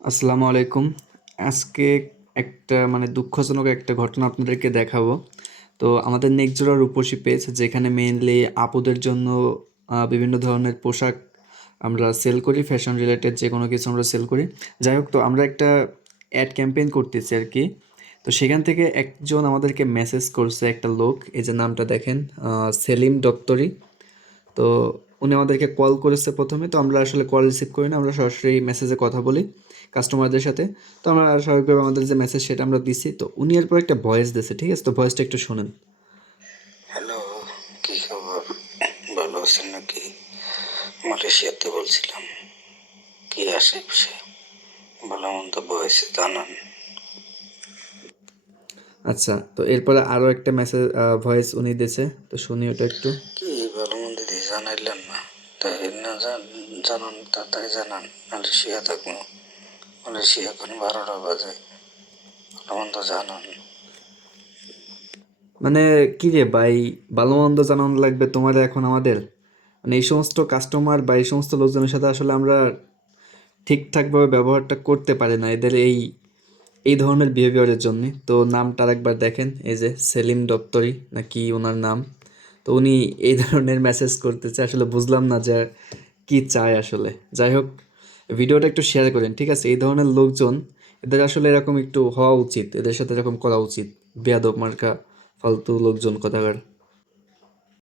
আসসালামু আলাইকুম। আজকে একটা দুঃখজনক একটা ঘটনা আপনাদেরকে দেখাবো। তো আমাদের নেক্সটজোড়া রূপসী পেজ যেখানে মেইনলি আপুদের জন্য বিভিন্ন ধরনের পোশাক আমরা সেল করি, ফ্যাশন রিলেটেড যে কোনো কিছু আমরা সেল করি। যাই হোক, তো আমরা একটা অ্যাড ক্যাম্পেইন করতেছি আর কি। তো সেখান থেকে একজন আমাদেরকে মেসেজ করছে, একটা লোক, এই যে নামটা দেখেন, সেলিম দপ্তরি। তো উনি আমাদেরকে কল করেছে প্রথমে, তো আমরা আসলে কল রিসিভ করি না, আমরা সরাসরি মেসেজে কথা বলি কাস্টমারদের সাথে। তো আমরা স্বাভাবিকভাবে আমাদের যে মেসেজ সেটা আমরা দিছি, তো উনি এরপর একটা ভয়েস দিয়েছে, ঠিক আছে? তো ভয়েসটা একটু শোনেন। হ্যালো, কি খবর? ভালো আছেন নাকি? মালয়েশিয়াতে বলছিলাম। কি আশেপাশে ভালো মন্দ বয়সে জানান। আচ্ছা, তো এরপরে আরও একটা মেসেজ ভয়েস উনি দিয়েছে, তো শুনি ওটা একটু। কি ভালো মন্দ দিয়ে জানাইলেন না? তাই না জানান, তাড়াতাড়ি জানান। মালয়েশিয়া থাকবো, মালয়েশিয়া এখন 12টা বাজে। ভালো মন্দ জানান। মানে কি রে ভাই, ভালো মন্দ জানানো লাগবে তোমার এখন আমাদের? এই সমস্ত কাস্টমার বা এই সমস্ত লোকজনের সাথে আসলে আমরা ঠিকঠাকভাবে ব্যবহারটা করতে পারি না, এদের এই এই ধরনের বিহেভিয়ারের জন্য। তো নামটা একবার দেখেন, এই যে সেলিম দপ্তরি নাকি ওনার নাম। তো উনি এই ধরনের মেসেজ করতেছে, আসলে বুঝলাম না যে কি চায় আসলে। যাই হোক, ভিডিওটা একটু শেয়ার করেন, ঠিক আছে? এই ধরনের লোকজন, এদের আসলে এরকম একটু হওয়া উচিত, এদের সাথে এরকম করা উচিত। বেয়াদব মার্কা ফালতু লোকজন কোথাকার।